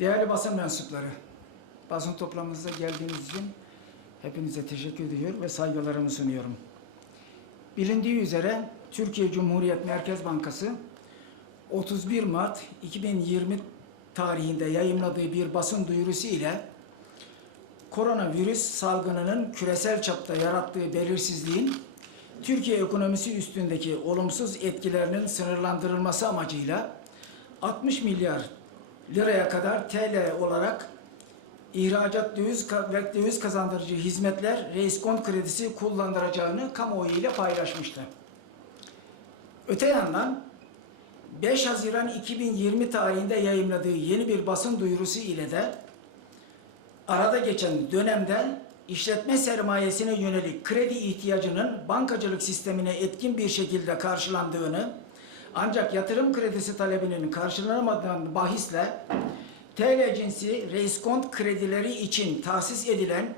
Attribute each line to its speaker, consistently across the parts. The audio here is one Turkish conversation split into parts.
Speaker 1: Değerli basın mensupları, basın toplantımıza geldiğiniz için hepinize teşekkür ediyor ve saygılarımı sunuyorum. Bilindiği üzere Türkiye Cumhuriyet Merkez Bankası 31 Mart 2020 tarihinde yayımladığı bir basın duyurusu ile koronavirüs salgınının küresel çapta yarattığı belirsizliğin Türkiye ekonomisi üstündeki olumsuz etkilerinin sınırlandırılması amacıyla 60 milyar liraya kadar TL olarak ihracat döviz ve döviz kazandırıcı hizmetler reiskont kredisi kullandıracağını kamuoyu ile paylaşmıştı. Öte yandan 5 Haziran 2020 tarihinde yayımladığı yeni bir basın duyurusu ile de arada geçen dönemde işletme sermayesine yönelik kredi ihtiyacının bankacılık sistemine etkin bir şekilde karşılandığını ancak yatırım kredisi talebinin karşılanamadığından bahisle TL cinsi reiskont kredileri için tahsis edilen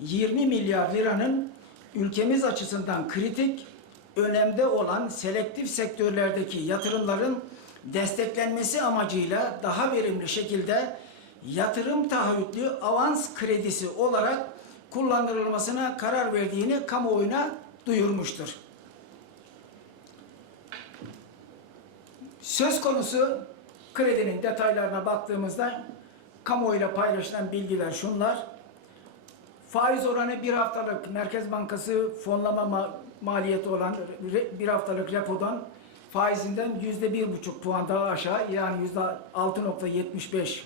Speaker 1: 20 milyar liranın ülkemiz açısından kritik önemde olan selektif sektörlerdeki yatırımların desteklenmesi amacıyla daha verimli şekilde yatırım taahhütlü avans kredisi olarak kullanılmasına karar verdiğini kamuoyuna duyurmuştur. Söz konusu kredinin detaylarına baktığımızda kamuoyuyla paylaşılan bilgiler şunlar. Faiz oranı bir haftalık Merkez Bankası fonlama ma- maliyeti olan bir haftalık repodan faizinden yüzde bir buçuk puan daha aşağı yani yüzde 6.75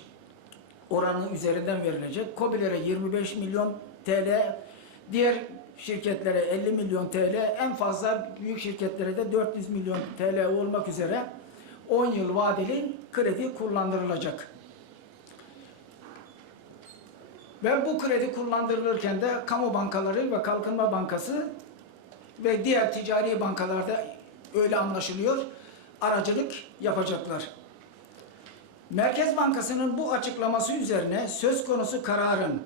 Speaker 1: oranı üzerinden verilecek. COBİ'lere 25 milyon TL, diğer şirketlere 50 milyon TL, en fazla büyük şirketlere de 400 milyon TL olmak üzere 10 yıl vadeli kredi kullandırılacak. Ve bu kredi kullandırılırken de kamu bankaları ve kalkınma bankası ve diğer ticari bankalarda öyle anlaşılıyor aracılık yapacaklar. Merkez Bankası'nın bu açıklaması üzerine söz konusu kararın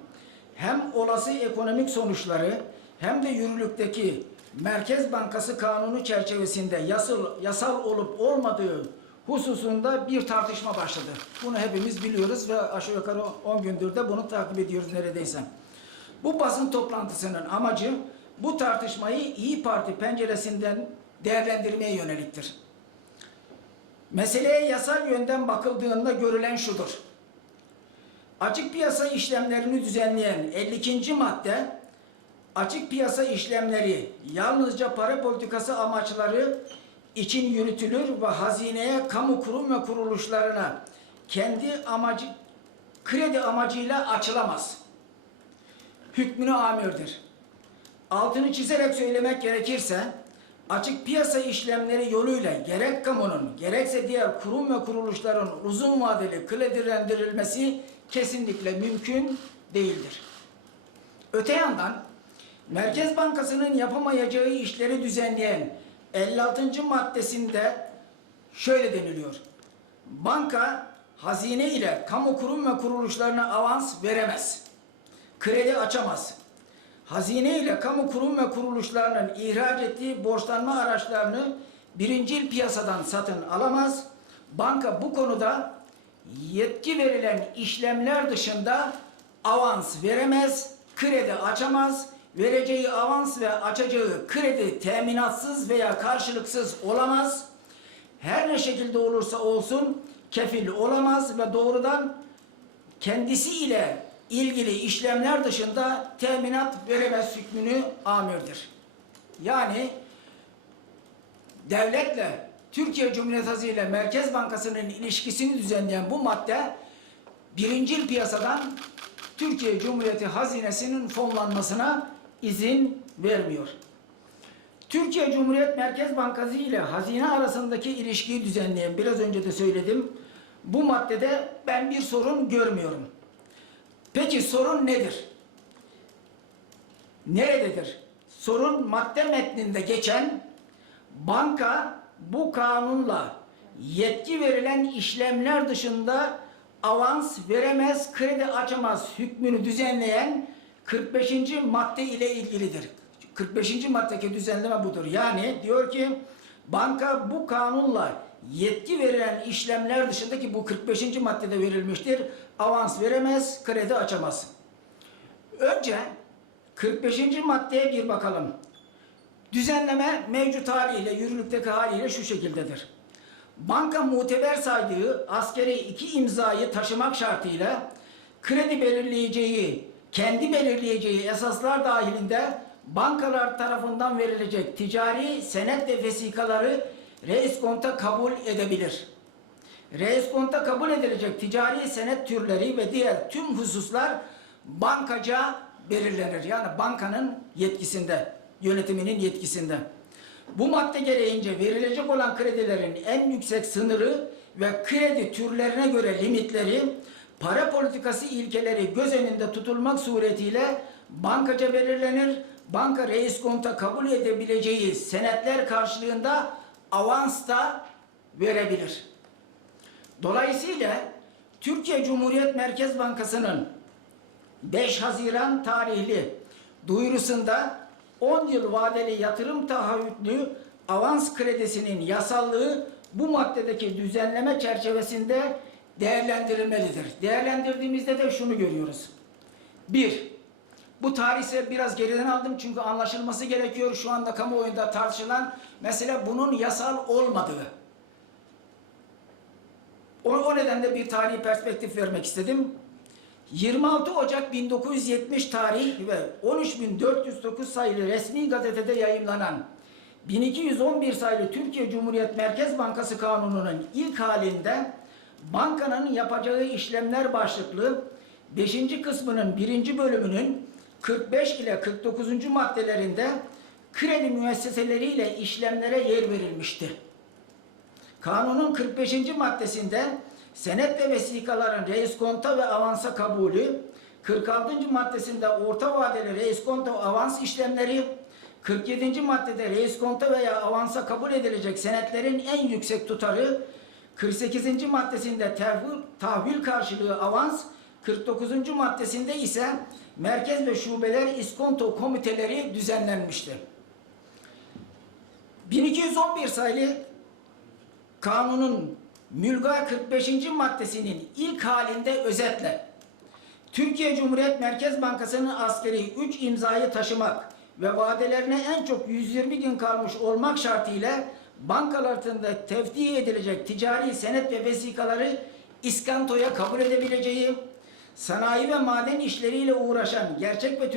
Speaker 1: hem olası ekonomik sonuçları hem de yürürlükteki Merkez Bankası kanunu çerçevesinde yasal, yasal olup olmadığı hususunda bir tartışma başladı. Bunu hepimiz biliyoruz ve aşağı yukarı 10 gündür de bunu takip ediyoruz neredeyse. Bu basın toplantısının amacı bu tartışmayı İyi Parti penceresinden değerlendirmeye yöneliktir. Meseleye yasal yönden bakıldığında görülen şudur. Açık piyasa işlemlerini düzenleyen 52. madde açık piyasa işlemleri yalnızca para politikası amaçları için yürütülür ve hazineye, kamu kurum ve kuruluşlarına kendi amacı kredi amacıyla açılamaz. Hükmünü amirdir. Altını çizerek söylemek gerekirse açık piyasa işlemleri yoluyla gerek kamunun gerekse diğer kurum ve kuruluşların uzun vadeli kredilendirilmesi kesinlikle mümkün değildir. Öte yandan Merkez Bankası'nın yapamayacağı işleri düzenleyen 56. maddesinde şöyle deniliyor. Banka hazine ile kamu kurum ve kuruluşlarına avans veremez. Kredi açamaz. Hazine ile kamu kurum ve kuruluşlarının ihraç ettiği borçlanma araçlarını birincil piyasadan satın alamaz. Banka bu konuda yetki verilen işlemler dışında avans veremez, kredi açamaz, vereceği avans ve açacağı kredi teminatsız veya karşılıksız olamaz. Her ne şekilde olursa olsun kefil olamaz ve doğrudan kendisi ile ilgili işlemler dışında teminat veremez hükmünü amirdir. Yani devletle Türkiye Cumhuriyeti Hazine ile Merkez Bankası'nın ilişkisini düzenleyen bu madde birincil piyasadan Türkiye Cumhuriyeti Hazinesi'nin fonlanmasına izin vermiyor. Türkiye Cumhuriyet Merkez Bankası ile hazine arasındaki ilişkiyi düzenleyen biraz önce de söyledim. Bu maddede ben bir sorun görmüyorum. Peki sorun nedir? Nerededir? Sorun madde metninde geçen banka bu kanunla yetki verilen işlemler dışında avans veremez, kredi açamaz hükmünü düzenleyen 45. madde ile ilgilidir. 45. maddedeki düzenleme budur. Yani diyor ki banka bu kanunla yetki verilen işlemler dışındaki bu 45. maddede verilmiştir. Avans veremez, kredi açamaz. Önce 45. maddeye bir bakalım. Düzenleme mevcut haliyle, yürürlükteki haliyle şu şekildedir. Banka muteber saydığı askeri iki imzayı taşımak şartıyla kredi belirleyeceği, kendi belirleyeceği esaslar dahilinde bankalar tarafından verilecek ticari senet ve vesikaları reis konta kabul edebilir. Reis konta kabul edilecek ticari senet türleri ve diğer tüm hususlar bankaca belirlenir. Yani bankanın yetkisinde, yönetiminin yetkisinde. Bu madde gereğince verilecek olan kredilerin en yüksek sınırı ve kredi türlerine göre limitleri para politikası ilkeleri göz önünde tutulmak suretiyle bankaca belirlenir. Banka reis konta kabul edebileceği senetler karşılığında avans da verebilir. Dolayısıyla Türkiye Cumhuriyet Merkez Bankası'nın 5 Haziran tarihli duyurusunda 10 yıl vadeli yatırım taahhütlü avans kredisinin yasallığı bu maddedeki düzenleme çerçevesinde değerlendirilmelidir. Değerlendirdiğimizde de şunu görüyoruz. 1. Bu tarihse biraz geriden aldım çünkü anlaşılması gerekiyor. Şu anda kamuoyunda tartışılan mesele bunun yasal olmadığı. O, o nedenle bir tarihi perspektif vermek istedim. 26 Ocak 1970 tarih ve 13.409 sayılı resmi gazetede yayımlanan 1211 sayılı Türkiye Cumhuriyet Merkez Bankası Kanunu'nun ilk halinde bankanın yapacağı işlemler başlıklı 5. kısmının 1. bölümünün 45 ile 49. maddelerinde kredi müesseseleriyle işlemlere yer verilmişti. Kanunun 45. maddesinde senet ve vesikaların reis konta ve avansa kabulü, 46. maddesinde orta vadeli reis konta ve avans işlemleri, 47. maddede reis konta veya avansa kabul edilecek senetlerin en yüksek tutarı, 48. maddesinde tahvil, tahvil karşılığı avans, 49. maddesinde ise merkez ve şubeler iskonto komiteleri düzenlenmiştir. 1211 sayılı kanunun mülga 45. maddesinin ilk halinde özetle Türkiye Cumhuriyet Merkez Bankası'nın askeri 3 imzayı taşımak ve vadelerine en çok 120 gün kalmış olmak şartıyla bankalarında tevdi edilecek ticari senet ve vesikaları iskantoya kabul edebileceği, sanayi ve maden işleriyle uğraşan gerçek ve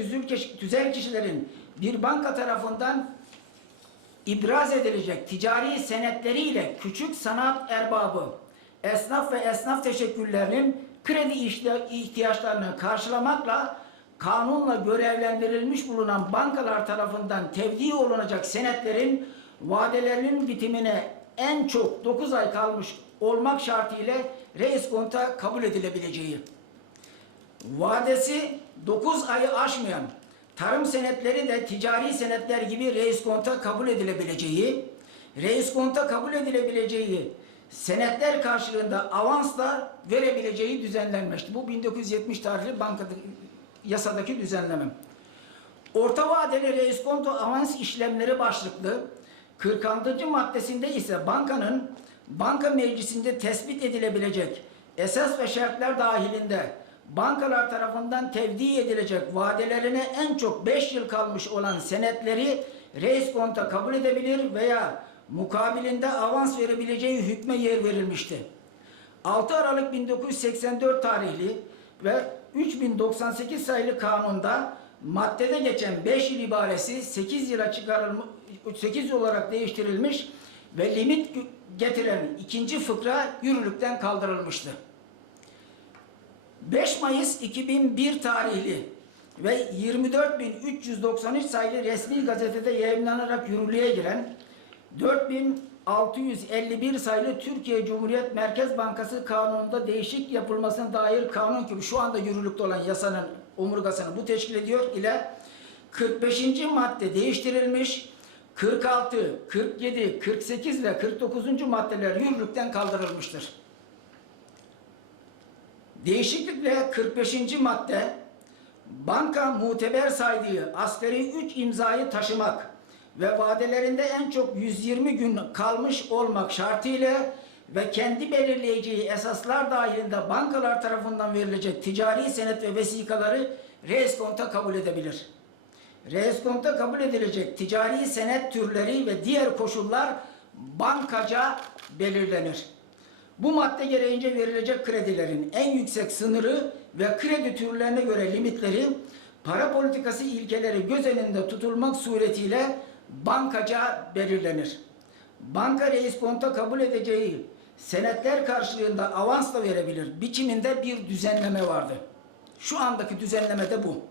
Speaker 1: tüzel kişilerin bir banka tarafından ibraz edilecek ticari senetleriyle küçük sanat erbabı, esnaf ve esnaf teşekkürlerinin kredi ihtiyaçlarını karşılamakla kanunla görevlendirilmiş bulunan bankalar tarafından tevdi olunacak senetlerin vadelerinin bitimine en çok 9 ay kalmış olmak şartıyla reis konta kabul edilebileceği vadesi 9 ayı aşmayan tarım senetleri de ticari senetler gibi reis konta kabul edilebileceği, reis konta kabul edilebileceği senetler karşılığında avansla verebileceği düzenlenmişti. Bu 1970 tarihli bankada yasadaki düzenleme. Orta vadeli reis konto avans işlemleri başlıklı 46. maddesinde ise bankanın banka meclisinde tespit edilebilecek esas ve şartlar dahilinde bankalar tarafından tevdi edilecek vadelerine en çok 5 yıl kalmış olan senetleri reis konta kabul edebilir veya mukabilinde avans verebileceği hükme yer verilmişti. 6 Aralık 1984 tarihli ve 3098 sayılı kanunda maddede geçen 5 yıl ibaresi 8 yıla çıkarılmış 8 yıl olarak değiştirilmiş ve limit getiren ikinci fıkra yürürlükten kaldırılmıştı. 5 Mayıs 2001 tarihli ve 24.393 sayılı resmi gazetede yayınlanarak yürürlüğe giren 4651 sayılı Türkiye Cumhuriyet Merkez Bankası kanununda değişik yapılmasına dair kanun gibi şu anda yürürlükte olan yasanın omurgasını bu teşkil ediyor ile 45. madde değiştirilmiş 46, 47, 48 ve 49. maddeler yürürlükten kaldırılmıştır. Değişiklikle 45. madde banka muteber saydığı asgari 3 imzayı taşımak ve vadelerinde en çok 120 gün kalmış olmak şartıyla ve kendi belirleyeceği esaslar dahilinde bankalar tarafından verilecek ticari senet ve vesikaları reiskonta kabul edebilir. Reiskonta kabul edilecek ticari senet türleri ve diğer koşullar bankaca belirlenir. Bu madde gereğince verilecek kredilerin en yüksek sınırı ve kredi türlerine göre limitleri para politikası ilkeleri göz önünde tutulmak suretiyle bankaca belirlenir. Banka reis konta kabul edeceği senetler karşılığında avans da verebilir. Biçiminde bir düzenleme vardı. Şu andaki düzenleme de bu.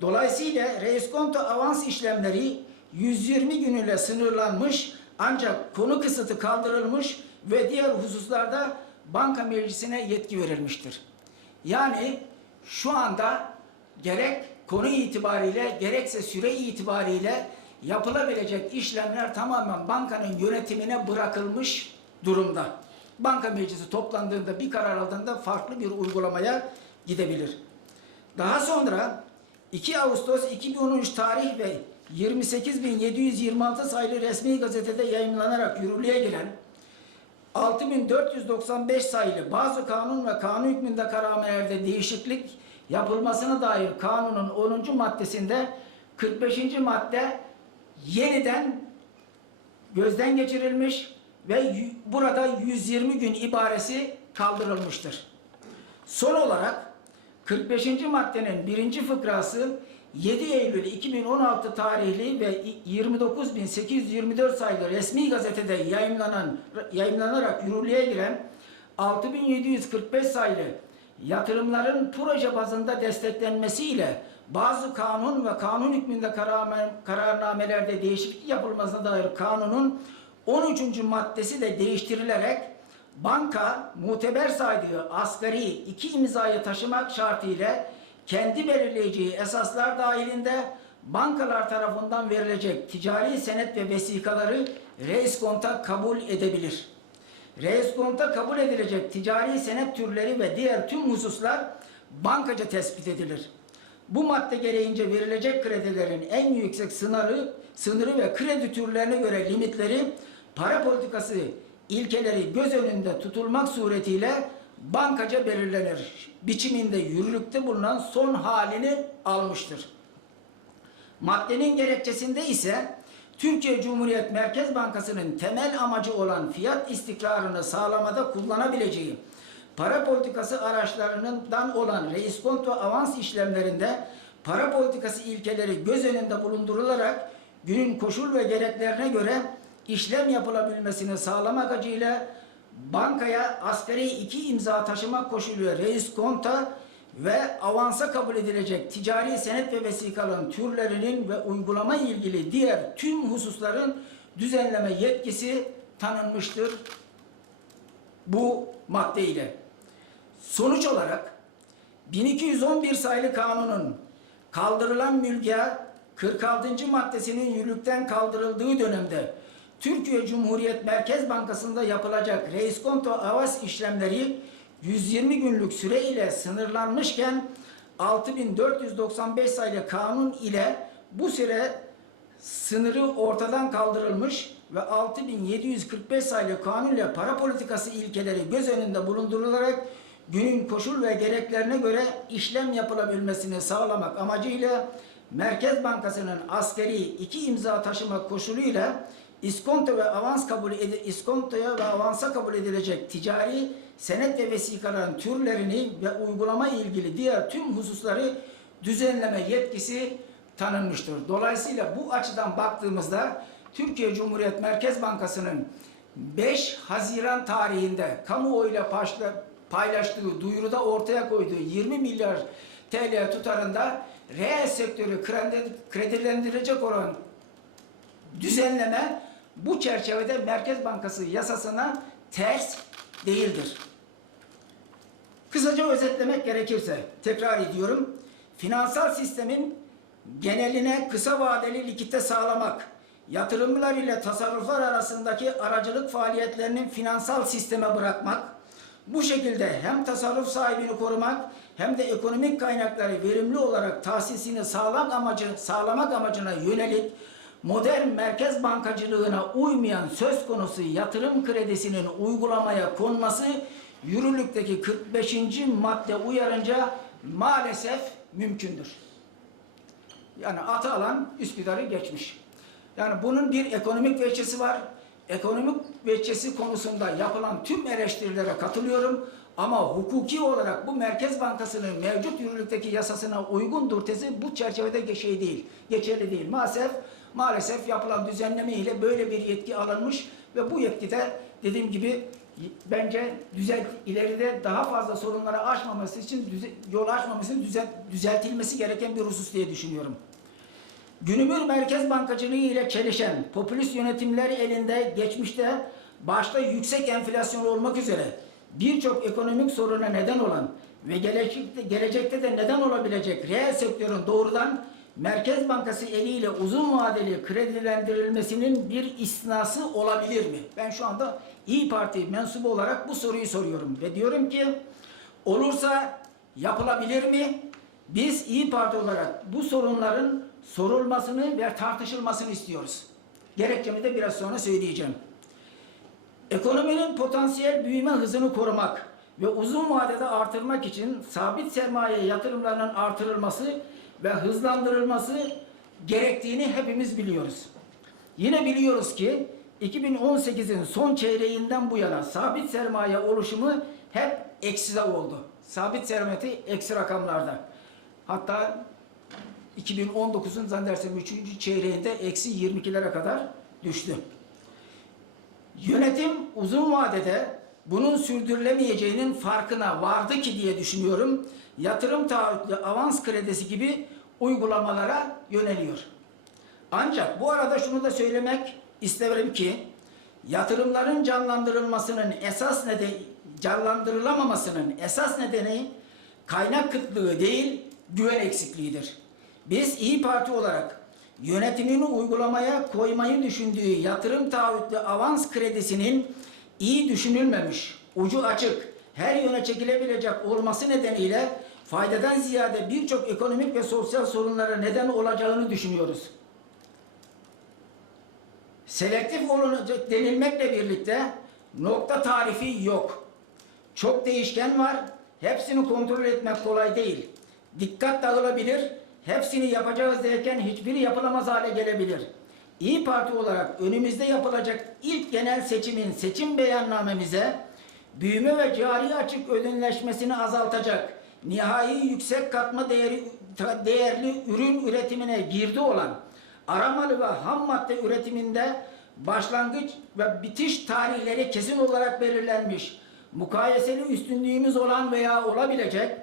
Speaker 1: Dolayısıyla reiskonto avans işlemleri 120 gün ile sınırlanmış ancak konu kısıtı kaldırılmış ve diğer hususlarda banka meclisine yetki verilmiştir. Yani şu anda gerek konu itibariyle gerekse süre itibariyle yapılabilecek işlemler tamamen bankanın yönetimine bırakılmış durumda. Banka meclisi toplandığında bir karar aldığında farklı bir uygulamaya gidebilir. Daha sonra 2 Ağustos 2013 tarih ve 28.726 sayılı resmi gazetede yayınlanarak yürürlüğe giren 6495 sayılı bazı kanun ve kanun hükmünde kararnamелerde değişiklik yapılmasına dair kanunun 10. maddesinde 45. madde yeniden gözden geçirilmiş ve burada 120 gün ibaresi kaldırılmıştır. Son olarak 45. maddenin birinci fıkrası 7 Eylül 2016 tarihli ve 29.824 sayılı resmi gazetede yayınlanan yayınlanarak yürürlüğe giren 6745 sayılı yatırımların proje bazında desteklenmesiyle bazı kanun ve kanun hükmünde kararname- kararnamelerde değişiklik yapılmasına dair kanunun 13. maddesi de değiştirilerek banka muteber saydığı asgari iki imzayı taşımak şartıyla kendi belirleyeceği esaslar dahilinde bankalar tarafından verilecek ticari senet ve vesikaları reis konta kabul edebilir. Reis konta kabul edilecek ticari senet türleri ve diğer tüm hususlar bankaca tespit edilir. Bu madde gereğince verilecek kredilerin en yüksek sınırı, sınırı ve kredi türlerine göre limitleri para politikası ilkeleri göz önünde tutulmak suretiyle bankaca belirlenir. Biçiminde yürürlükte bulunan son halini almıştır. Maddenin gerekçesinde ise Türkiye Cumhuriyet Merkez Bankası'nın temel amacı olan fiyat istikrarını sağlamada kullanabileceği para politikası araçlarından olan reiskonto avans işlemlerinde para politikası ilkeleri göz önünde bulundurularak günün koşul ve gereklerine göre işlem yapılabilmesini sağlamak acıyla bankaya asgari iki imza taşımak koşuluyla reis konta ve avansa kabul edilecek ticari senet ve vesikaların türlerinin ve uygulama ilgili diğer tüm hususların düzenleme yetkisi tanınmıştır bu madde ile. Sonuç olarak 1211 sayılı kanunun kaldırılan mülkiye 46. maddesinin yürürlükten kaldırıldığı dönemde Türkiye Cumhuriyet Merkez Bankası'nda yapılacak reiskonto avas işlemleri 120 günlük süre ile sınırlanmışken 6495 sayılı kanun ile bu süre sınırı ortadan kaldırılmış ve 6745 sayılı kanun ile para politikası ilkeleri göz önünde bulundurularak günün koşul ve gereklerine göre işlem yapılabilmesini sağlamak amacıyla Merkez Bankası'nın askeri iki imza taşıma koşuluyla iskonto ve avans kabul edi iskontoya ve avansa kabul edilecek ticari senet ve vesikaların türlerini ve uygulama ilgili diğer tüm hususları düzenleme yetkisi tanınmıştır. Dolayısıyla bu açıdan baktığımızda Türkiye Cumhuriyet Merkez Bankası'nın 5 Haziran tarihinde kamuoyuyla paylaştığı duyuruda ortaya koyduğu 20 milyar TL tutarında reel sektörü kredi- kredilendirecek olan düzenleme bu çerçevede Merkez Bankası yasasına ters değildir. Kısaca özetlemek gerekirse tekrar ediyorum. Finansal sistemin geneline kısa vadeli likite sağlamak, yatırımlar ile tasarruflar arasındaki aracılık faaliyetlerinin finansal sisteme bırakmak, bu şekilde hem tasarruf sahibini korumak hem de ekonomik kaynakları verimli olarak tahsisini sağlamak amacı sağlamak amacına yönelik modern merkez bankacılığına uymayan söz konusu yatırım kredisinin uygulamaya konması yürürlükteki 45. madde uyarınca maalesef mümkündür. Yani atı alan Üsküdar'ı geçmiş. Yani bunun bir ekonomik veçesi var. Ekonomik veçesi konusunda yapılan tüm eleştirilere katılıyorum. Ama hukuki olarak bu Merkez Bankası'nın mevcut yürürlükteki yasasına uygundur tezi bu çerçevede şey değil, geçerli değil. Maalesef maalesef yapılan düzenleme ile böyle bir yetki alınmış ve bu yetkide dediğim gibi bence düzelt ileride daha fazla sorunlara aşmaması için düze- yol açmaması için düzelt, düzeltilmesi gereken bir husus diye düşünüyorum. Günümüz merkez bankacılığı ile çelişen popülist yönetimler elinde geçmişte başta yüksek enflasyon olmak üzere birçok ekonomik soruna neden olan ve gelecekte, gelecekte de neden olabilecek reel sektörün doğrudan Merkez Bankası eliyle uzun vadeli kredilendirilmesinin bir istinası olabilir mi? Ben şu anda İyi Parti mensubu olarak bu soruyu soruyorum ve diyorum ki olursa yapılabilir mi? Biz İyi Parti olarak bu sorunların sorulmasını ve tartışılmasını istiyoruz. Gerekçemi de biraz sonra söyleyeceğim. Ekonominin potansiyel büyüme hızını korumak ve uzun vadede artırmak için sabit sermaye yatırımlarının artırılması ve hızlandırılması gerektiğini hepimiz biliyoruz. Yine biliyoruz ki 2018'in son çeyreğinden bu yana sabit sermaye oluşumu hep ekside oldu. Sabit sermaye eksi rakamlarda. Hatta 2019'un zannedersem 3. çeyreğinde eksi 22'lere kadar düştü. Yönetim uzun vadede bunun sürdürülemeyeceğinin farkına vardı ki diye düşünüyorum. Yatırım taahhütlü avans kredisi gibi uygulamalara yöneliyor. Ancak bu arada şunu da söylemek isterim ki yatırımların canlandırılmasının esas nedeni canlandırılamamasının esas nedeni kaynak kıtlığı değil güven eksikliğidir. Biz İyi Parti olarak yönetimini uygulamaya koymayı düşündüğü yatırım taahhütlü avans kredisinin iyi düşünülmemiş, ucu açık, her yöne çekilebilecek olması nedeniyle faydadan ziyade birçok ekonomik ve sosyal sorunlara neden olacağını düşünüyoruz. Selektif olunacak denilmekle birlikte nokta tarifi yok. Çok değişken var. Hepsini kontrol etmek kolay değil. Dikkat dağılabilir. Hepsini yapacağız derken hiçbiri yapılamaz hale gelebilir. İyi Parti olarak önümüzde yapılacak ilk genel seçimin seçim beyannamemize büyüme ve cari açık ödünleşmesini azaltacak, nihai yüksek katma değeri değerli ürün üretimine girdi olan aramalı ve ham madde üretiminde başlangıç ve bitiş tarihleri kesin olarak belirlenmiş, mukayeseli üstünlüğümüz olan veya olabilecek,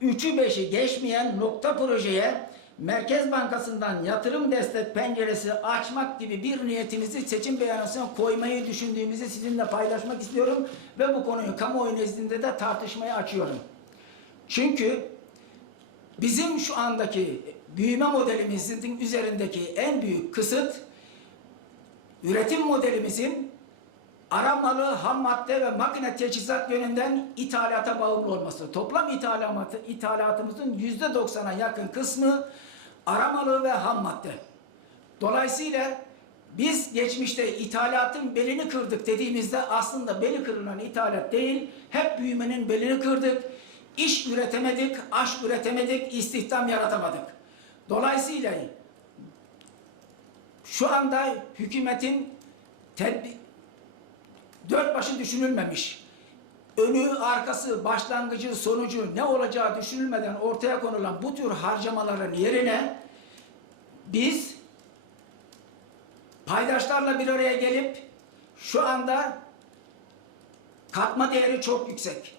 Speaker 1: üçü beşi geçmeyen nokta projeye Merkez Bankası'ndan yatırım destek penceresi açmak gibi bir niyetimizi seçim beyanısına koymayı düşündüğümüzü sizinle paylaşmak istiyorum ve bu konuyu kamuoyu nezdinde de tartışmaya açıyorum. Çünkü bizim şu andaki büyüme modelimizin üzerindeki en büyük kısıt üretim modelimizin aramalı ham madde ve makine teçhizat yönünden ithalata bağımlı olması. Toplam ithalatı, ithalatımızın yüzde doksana yakın kısmı aramalı ve ham madde. Dolayısıyla biz geçmişte ithalatın belini kırdık dediğimizde aslında beli kırılan ithalat değil, hep büyümenin belini kırdık. İş üretemedik, aş üretemedik, istihdam yaratamadık. Dolayısıyla şu anda hükümetin tedbir, dört başı düşünülmemiş. Önü, arkası, başlangıcı, sonucu ne olacağı düşünülmeden ortaya konulan bu tür harcamaların yerine biz paydaşlarla bir araya gelip şu anda katma değeri çok yüksek.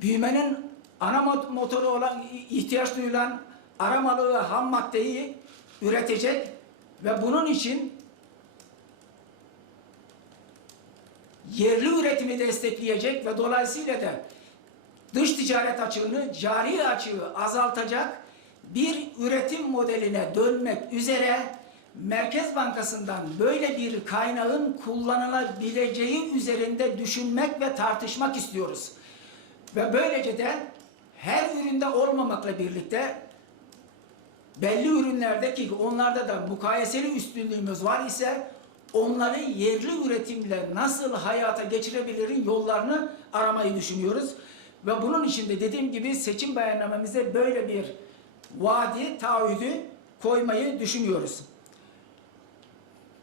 Speaker 1: Büyümenin ana motoru olan ihtiyaç duyulan aramalı ve ham maddeyi üretecek ve bunun için yerli üretimi destekleyecek ve dolayısıyla da dış ticaret açığını, cari açığı azaltacak bir üretim modeline dönmek üzere Merkez Bankası'ndan böyle bir kaynağın kullanılabileceği üzerinde düşünmek ve tartışmak istiyoruz. Ve böylece de her üründe olmamakla birlikte belli ürünlerdeki onlarda da mukayeseli üstünlüğümüz var ise onları yerli üretimle nasıl hayata geçirebilirin yollarını aramayı düşünüyoruz. Ve bunun için de dediğim gibi seçim beyannamemize böyle bir vaadi, taahhüdü koymayı düşünüyoruz.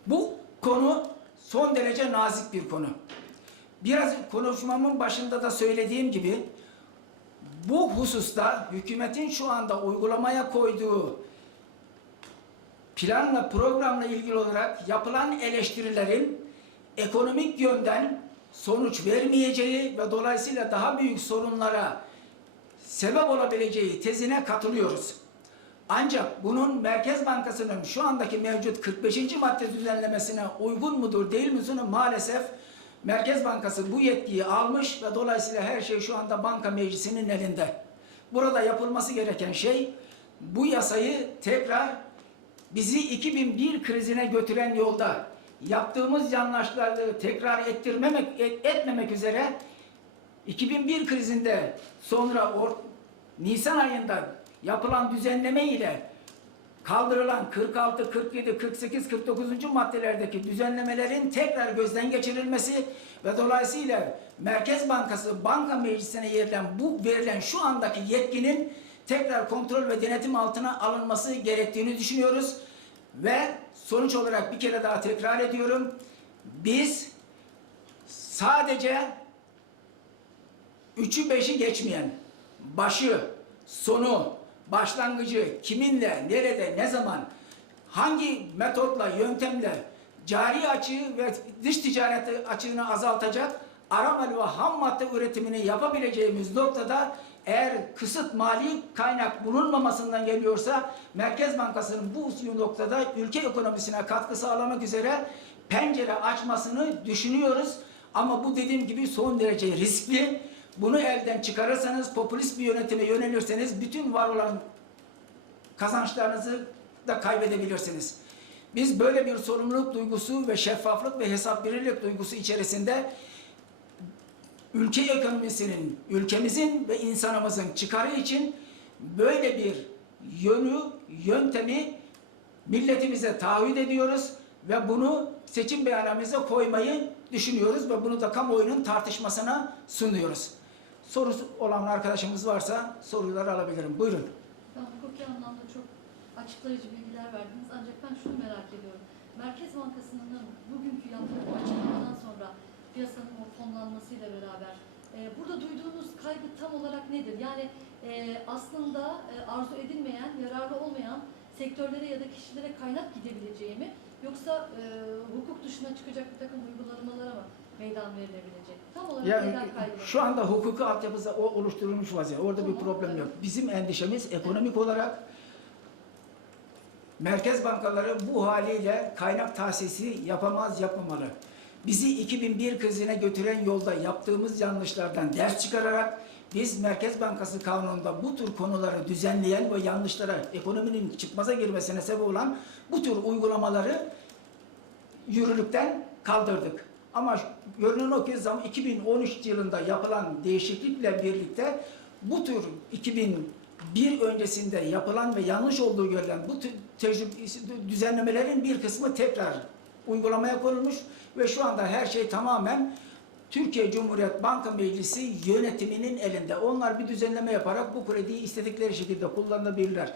Speaker 1: Bu konu son derece nazik bir konu. Biraz konuşmamın başında da söylediğim gibi bu hususta hükümetin şu anda uygulamaya koyduğu planla programla ilgili olarak yapılan eleştirilerin ekonomik yönden sonuç vermeyeceği ve dolayısıyla daha büyük sorunlara sebep olabileceği tezine katılıyoruz. Ancak bunun Merkez Bankası'nın şu andaki mevcut 45. madde düzenlemesine uygun mudur değil midir maalesef Merkez Bankası bu yetkiyi almış ve dolayısıyla her şey şu anda banka meclisinin elinde. Burada yapılması gereken şey bu yasayı tekrar bizi 2001 krizine götüren yolda yaptığımız yanlışları tekrar ettirmemek et- etmemek üzere 2001 krizinde sonra or- Nisan ayında yapılan düzenleme ile kaldırılan 46, 47, 48, 49. maddelerdeki düzenlemelerin tekrar gözden geçirilmesi ve dolayısıyla Merkez Bankası Banka Meclisi'ne verilen bu verilen şu andaki yetkinin tekrar kontrol ve denetim altına alınması gerektiğini düşünüyoruz. Ve sonuç olarak bir kere daha tekrar ediyorum. Biz sadece üçü beşi geçmeyen, başı, sonu, başlangıcı, kiminle, nerede, ne zaman, hangi metotla, yöntemle cari açığı ve dış ticareti açığını azaltacak aramal ve ham madde üretimini yapabileceğimiz noktada eğer kısıt mali kaynak bulunmamasından geliyorsa Merkez Bankası'nın bu noktada ülke ekonomisine katkı sağlamak üzere pencere açmasını düşünüyoruz. Ama bu dediğim gibi son derece riskli. Bunu elden çıkarırsanız, popülist bir yönetime yönelirseniz bütün var olan kazançlarınızı da kaybedebilirsiniz. Biz böyle bir sorumluluk duygusu ve şeffaflık ve hesap verirlik duygusu içerisinde ülke ekonomisinin, ülkemizin ve insanımızın çıkarı için böyle bir yönü, yöntemi milletimize taahhüt ediyoruz ve bunu seçim beyanımıza koymayı düşünüyoruz ve bunu da kamuoyunun tartışmasına sunuyoruz. Sorusu olan arkadaşımız varsa soruları alabilirim. Buyurun.
Speaker 2: Ben hukuki anlamda çok açıklayıcı bilgiler verdiniz. Ancak ben şunu merak ediyorum. Merkez Bankası'nın bugünkü yaptığı açıklamadan sonra piyasanın o fonlanmasıyla beraber e, burada duyduğunuz kaygı tam olarak nedir? Yani e, aslında e, arzu edilmeyen, yararlı olmayan sektörlere ya da kişilere kaynak gidebileceği mi? Yoksa e, hukuk dışına çıkacak bir takım uygulamalara mı meydan verilebilecek? Tam olarak
Speaker 1: Yani
Speaker 2: neden kaygı?
Speaker 1: şu anda hukuki altyapısı o oluşturulmuş vaziyette. Orada bir
Speaker 2: Tamam,
Speaker 1: problem
Speaker 2: evet.
Speaker 1: yok. Bizim endişemiz ekonomik olarak merkez bankaları bu haliyle kaynak tahsisi yapamaz, yapmamalı. Bizi 2001 krizine götüren yolda yaptığımız yanlışlardan ders çıkararak biz Merkez Bankası kanununda bu tür konuları düzenleyen ve yanlışlara, ekonominin çıkmaza girmesine sebep olan bu tür uygulamaları yürürlükten kaldırdık. Ama görünen o ki zam 2013 yılında yapılan değişiklikle birlikte bu tür 2001 öncesinde yapılan ve yanlış olduğu görülen bu tür düzenlemelerin bir kısmı tekrar uygulamaya konulmuş ve şu anda her şey tamamen Türkiye Cumhuriyet Banka Meclisi yönetiminin elinde. Onlar bir düzenleme yaparak bu krediyi istedikleri şekilde kullanabilirler.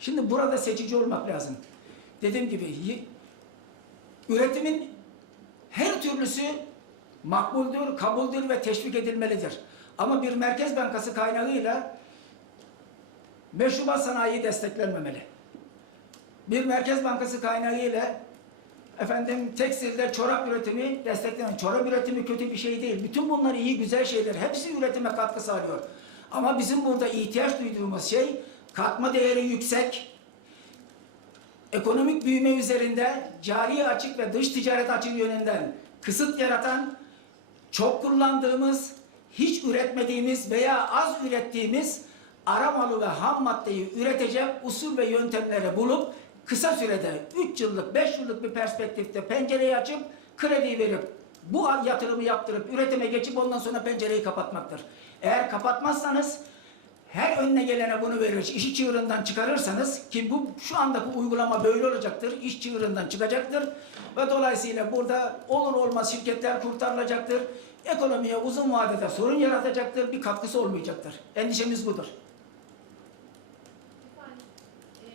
Speaker 1: Şimdi burada seçici olmak lazım. Dediğim gibi üretimin her türlüsü makbuldür, kabuldür ve teşvik edilmelidir. Ama bir Merkez Bankası kaynağıyla meşrubat sanayi desteklenmemeli. Bir Merkez Bankası kaynağıyla efendim tekstilde çorap üretimi desteklenmeli. Çorap üretimi kötü bir şey değil. Bütün bunlar iyi güzel şeyler. Hepsi üretime katkı sağlıyor. Ama bizim burada ihtiyaç duyduğumuz şey katma değeri yüksek, ekonomik büyüme üzerinde cari açık ve dış ticaret açığı yönünden kısıt yaratan, çok kullandığımız, hiç üretmediğimiz veya az ürettiğimiz ara malı ve ham maddeyi üretecek usul ve yöntemleri bulup kısa sürede 3 yıllık, 5 yıllık bir perspektifte pencereyi açıp kredi verip bu yatırımı yaptırıp üretime geçip ondan sonra pencereyi kapatmaktır. Eğer kapatmazsanız her önüne gelene bunu verir, işi çığırından çıkarırsanız ki bu şu andaki uygulama böyle olacaktır, iş çığırından çıkacaktır ve dolayısıyla burada olur olmaz şirketler kurtarılacaktır. Ekonomiye uzun vadede sorun yaratacaktır, bir katkısı olmayacaktır. Endişemiz budur.
Speaker 3: Efendim, e,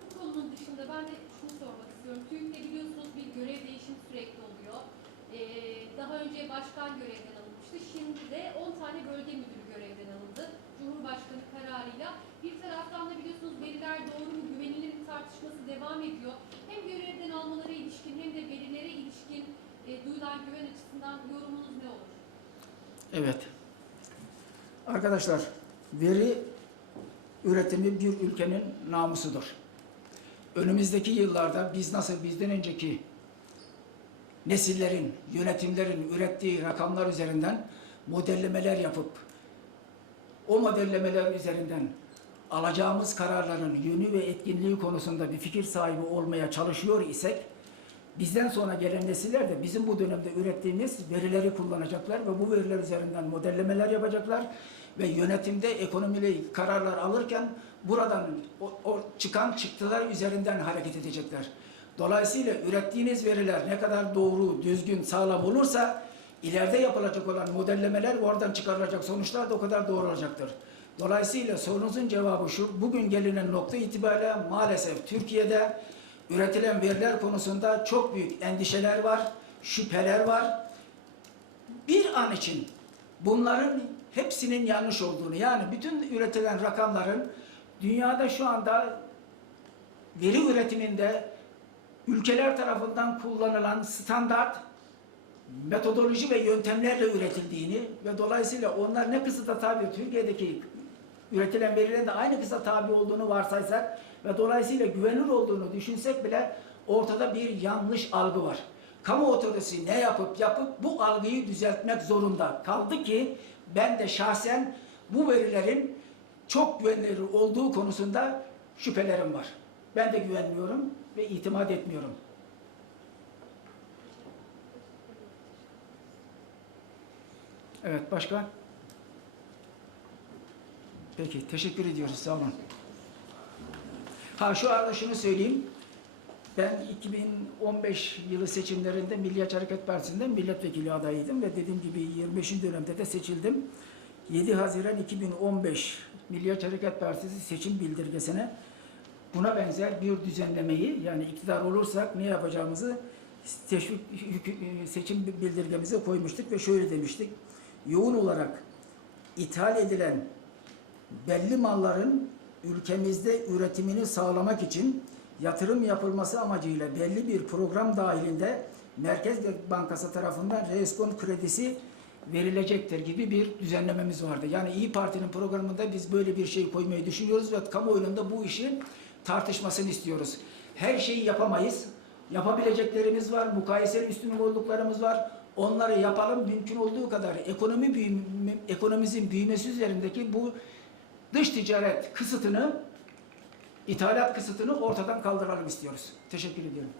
Speaker 3: bu konunun dışında ben de şunu sormak istiyorum. TÜİK'te biliyorsunuz bir görev değişimi sürekli oluyor. E, daha önce başkan görevden alınmıştı. Şimdi de 10 tane bölge müdürü görevden alındı. Cumhurbaşkanı kararıyla. Bir taraftan da biliyorsunuz veriler doğru mu güvenilir mi tartışması devam ediyor. Hem görevden almalara ilişkin hem de verilere ilişkin duyulan güven açısından yorumunuz ne olur?
Speaker 1: Evet. Arkadaşlar, veri üretimi bir ülkenin namusudur. Önümüzdeki yıllarda biz nasıl bizden önceki nesillerin, yönetimlerin ürettiği rakamlar üzerinden modellemeler yapıp o modellemeler üzerinden alacağımız kararların yönü ve etkinliği konusunda bir fikir sahibi olmaya çalışıyor isek bizden sonra gelen nesiller de bizim bu dönemde ürettiğimiz verileri kullanacaklar ve bu veriler üzerinden modellemeler yapacaklar ve yönetimde ekonomili kararlar alırken buradan o, o çıkan çıktılar üzerinden hareket edecekler. Dolayısıyla ürettiğiniz veriler ne kadar doğru, düzgün, sağlam olursa ileride yapılacak olan modellemeler oradan çıkarılacak sonuçlar da o kadar doğru olacaktır. Dolayısıyla sorunuzun cevabı şu, bugün gelinen nokta itibariyle maalesef Türkiye'de üretilen veriler konusunda çok büyük endişeler var, şüpheler var. Bir an için bunların hepsinin yanlış olduğunu, yani bütün üretilen rakamların dünyada şu anda veri üretiminde ülkeler tarafından kullanılan standart metodoloji ve yöntemlerle üretildiğini ve dolayısıyla onlar ne kısıta tabi Türkiye'deki üretilen verilerin de aynı kısa tabi olduğunu varsaysak ve dolayısıyla güvenilir olduğunu düşünsek bile ortada bir yanlış algı var. Kamu otoritesi ne yapıp yapıp bu algıyı düzeltmek zorunda kaldı ki ben de şahsen bu verilerin çok güvenilir olduğu konusunda şüphelerim var. Ben de güvenmiyorum ve itimat etmiyorum. Evet başka? Peki teşekkür ediyoruz sağ olun. Ha şu arada şunu söyleyeyim. Ben 2015 yılı seçimlerinde Milliyetçi Hareket Partisi'nden milletvekili adayıydım ve dediğim gibi 25. dönemde de seçildim. 7 Haziran 2015 Milliyetçi Hareket Partisi seçim bildirgesine buna benzer bir düzenlemeyi yani iktidar olursak ne yapacağımızı teşvik, seçim bildirgemize koymuştuk ve şöyle demiştik. Yoğun olarak ithal edilen belli malların ülkemizde üretimini sağlamak için yatırım yapılması amacıyla belli bir program dahilinde Merkez Bankası tarafından reskont kredisi verilecektir gibi bir düzenlememiz vardı. Yani İyi Parti'nin programında biz böyle bir şey koymayı düşünüyoruz ve kamuoyunda bu işin tartışmasını istiyoruz. Her şeyi yapamayız. Yapabileceklerimiz var, mukayeseli üstünlük olduklarımız var. Onları yapalım mümkün olduğu kadar ekonomi büyüme, ekonomimizin büyümesi üzerindeki bu dış ticaret kısıtını, ithalat kısıtını ortadan kaldıralım istiyoruz. Teşekkür ediyorum.